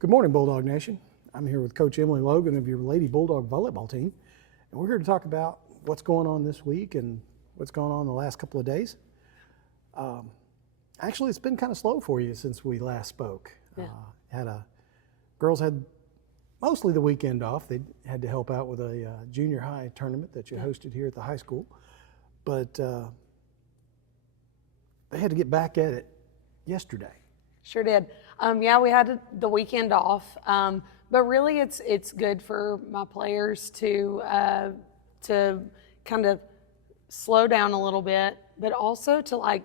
Good morning, Bulldog Nation. I'm here with Coach Emily Logan of your Lady Bulldog volleyball team, and we're here to talk about what's going on this week and what's going on the last couple of days. Actually, it's been kind of slow for you since we last spoke. Yeah. Girls had mostly the weekend off. They had to help out with a junior high tournament that you hosted here at the high school, but they had to get back at it yesterday. Sure did. Yeah, we had the weekend off, but really it's good for my players to kind of slow down a little bit, but also to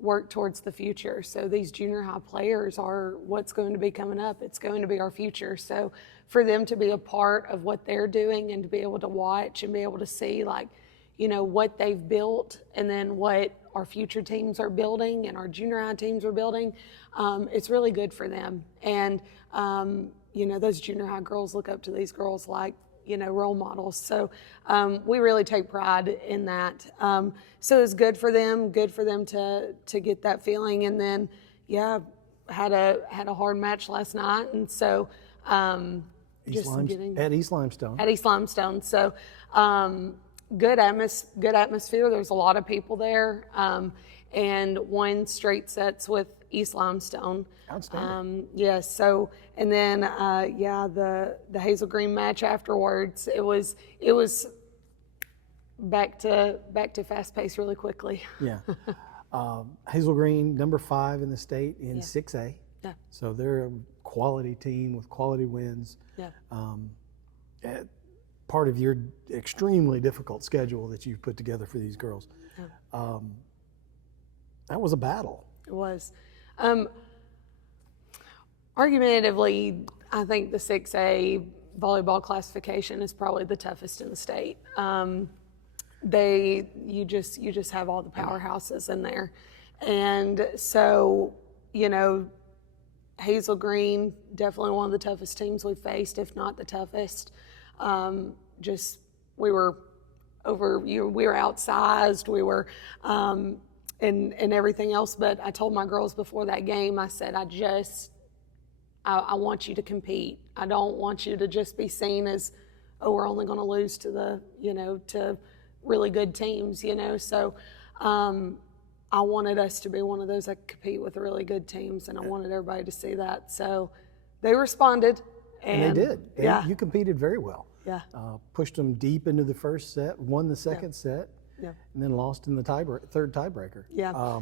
work towards the future. So these junior high players are what's going to be coming up. It's going to be our future. So for them to be a part of what they're doing and to be able to watch and be able to see what they've built and then what our future teams are building and our junior high teams are building, it's really good for them. And, those junior high girls look up to these girls like, role models. So we really take pride in that. So it's good for them to get that feeling. And then, had a hard match last night. And so At East Limestone. At East Limestone. So good atmosphere. There's a lot of people there. And won straight sets with East Limestone. Outstanding. Yes. So, and then, the Hazel Green match afterwards, it was back to fast pace really quickly. Yeah. Hazel Green, number 5 in the state in 6A. Yeah. So they're a quality team with quality wins. Yeah. Part of your extremely difficult schedule that you've put together for these girls. Yeah. That was a battle. It was. Argumentatively, I think the 6A volleyball classification is probably the toughest in the state. You just have all the powerhouses in there. And so, Hazel Green, definitely one of the toughest teams we've faced, if not the toughest. We were outsized, we were, and everything else. But I told my girls before that game, I said, I want you to compete. I don't want you to just be seen as, we're only going to lose to to really good teams, So I wanted us to be one of those that compete with really good teams, and I wanted everybody to see that. So they responded. And they did. You competed very well. Yeah. Pushed them deep into the first set, won the second set, and then lost in the third tiebreaker. Yeah.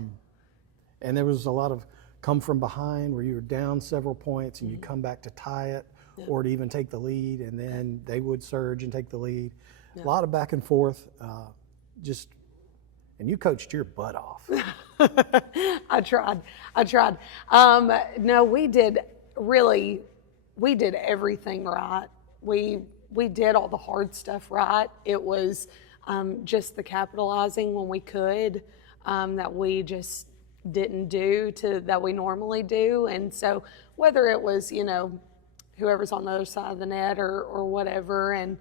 And there was a lot of come from behind where you were down several points and you come back to tie it or to even take the lead, and then they would surge and take the lead. A lot of back and forth. And you coached your butt off. I tried. No, we did everything right. We did all the hard stuff right. It was just the capitalizing when we could that we just didn't do that we normally do. And so whether it was, whoever's on the other side of the net or whatever, and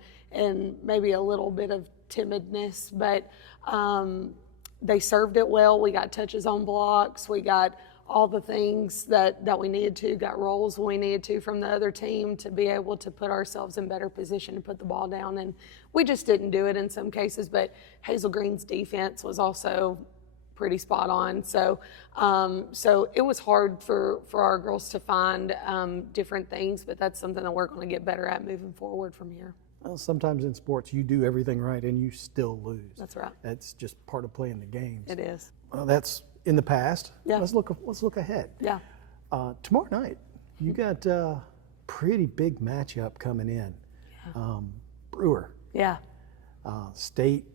maybe a little bit of timidness, but they served it well. We got touches on blocks. We got all the things that we needed to, got rolls we needed to from the other team to be able to put ourselves in better position to put the ball down. And we just didn't do it in some cases, but Hazel Green's defense was also pretty spot on. So it was hard for our girls to find different things, but that's something that we're going to get better at moving forward from here. Well, sometimes in sports you do everything right and you still lose. That's right. That's just part of playing the games. It is. Well, that's in the past. Yeah. Let's look ahead. Yeah. Tomorrow night, you got a pretty big matchup coming in. Yeah. Brewer. Yeah. State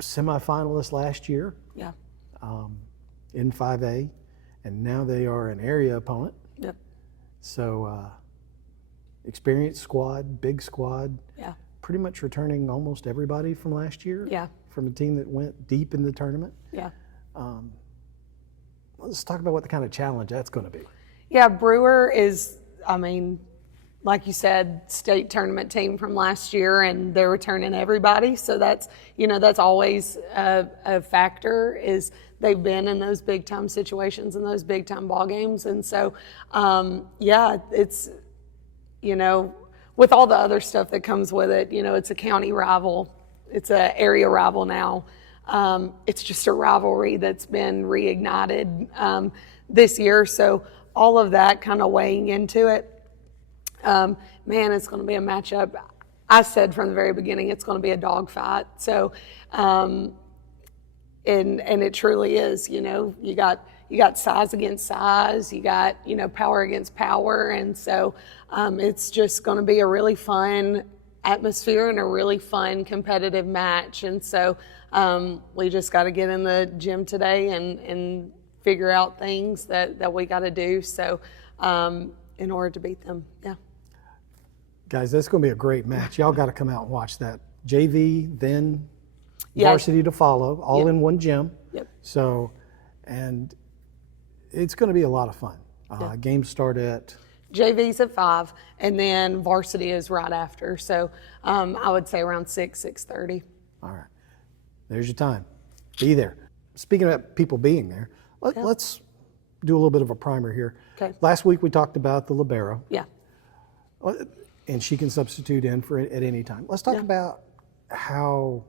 semifinalist last year. Yeah. In 5A, and now they are an area opponent. Yep. So experienced squad, big squad. Yeah. Pretty much returning almost everybody from last year. Yeah. From a team that went deep in the tournament. Yeah. Let's talk about what the kind of challenge that's going to be. Yeah, Brewer is, like you said, state tournament team from last year, and they're returning everybody. So that's, that's always a factor, is they've been in those big time situations and those big time ball games. And so, it's, with all the other stuff that comes with it, it's a county rival, it's an area rival now. It's just a rivalry that's been reignited this year. So all of that kind of weighing into it. Man, it's going to be a matchup. I said from the very beginning, it's going to be a dogfight. So, and it truly is. You got size against size. You got power against power, and so it's just going to be a really fun atmosphere and a really fun competitive match. And so we just got to get in the gym today and figure out things that we got to do. So in order to beat them, yeah. Guys, that's going to be a great match. Y'all got to come out and watch that. JV, then varsity to follow, all in one gym. Yep. So, and it's going to be a lot of fun. Games start at? JV's at 5, and then varsity is right after. So I would say around 6:30. All right. There's your time. Be there. Speaking of people being there, let's do a little bit of a primer here. Okay. Last week we talked about the libero. Yeah. And she can substitute in for it at any time. Let's talk about how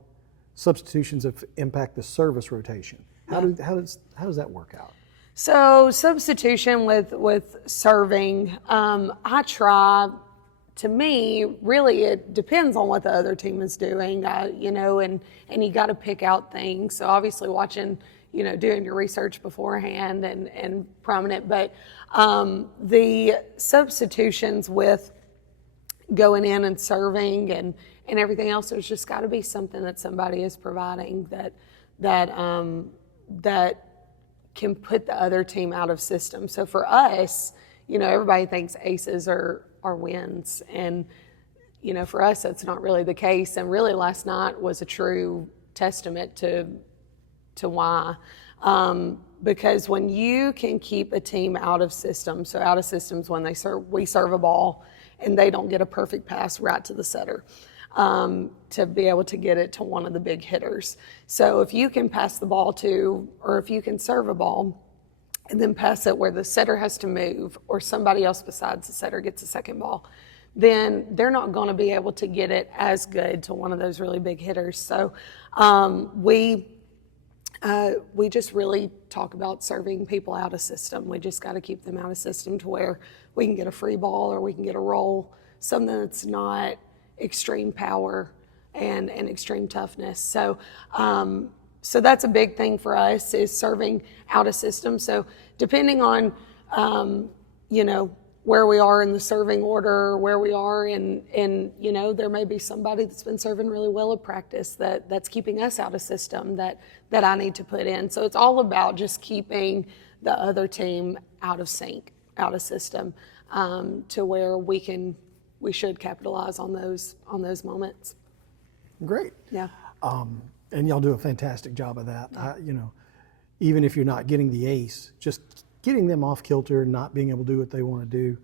substitutions impact the service rotation. How does that work out? So substitution with serving, I try. To me, really, it depends on what the other team is doing, and you got to pick out things. So obviously, watching, doing your research beforehand and prominent, but the substitutions with going in and serving and everything else, there's just got to be something that somebody is providing that can put the other team out of system. So for us, everybody thinks aces are wins, and for us that's not really the case. And really last night was a true testament to why, because when you can keep a team out of system, so out of systems when we serve a ball and they don't get a perfect pass right to the setter, to be able to get it to one of the big hitters. So if you can pass the ball or if you can serve a ball and then pass it where the setter has to move, or somebody else besides the setter gets a second ball, then they're not going to be able to get it as good to one of those really big hitters. So we just really talk about serving people out of system. We just got to keep them out of system to where we can get a free ball or we can get a roll, something that's not extreme power and extreme toughness. So so that's a big thing for us, is serving out of system. So depending on, where we are in the serving order, where we are in there may be somebody that's been serving really well at practice that's keeping us out of system that I need to put in. So it's all about just keeping the other team out of sync, out of system, to where we should capitalize on those moments. Great. Yeah. And y'all do a fantastic job of that. Even if you're not getting the ace, just getting them off kilter, not being able to do what they want to do,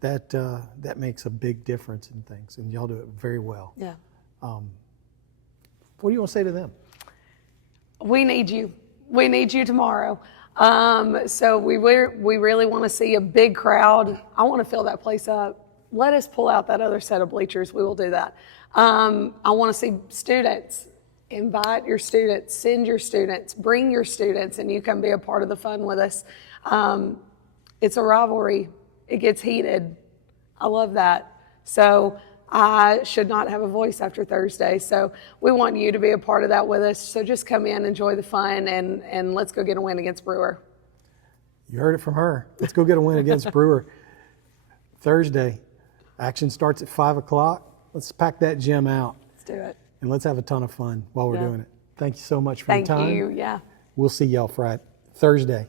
that makes a big difference in things, and y'all do it very well. Yeah. What do you want to say to them? We need you. We need you tomorrow. So we really want to see a big crowd. I want to fill that place up. Let us pull out that other set of bleachers. We will do that. I want to see students. Invite your students, send your students, bring your students, and you can be a part of the fun with us. It's a rivalry. It gets heated. I love that. So I should not have a voice after Thursday. So we want you to be a part of that with us. So just come in, enjoy the fun, and let's go get a win against Brewer. You heard it from her. Let's go get a win against Brewer. Thursday, action starts at 5 o'clock. Let's pack that gym out. Let's do it. And let's have a ton of fun while we're doing it. Thank you so much for your time. Thank you, yeah. We'll see y'all Thursday.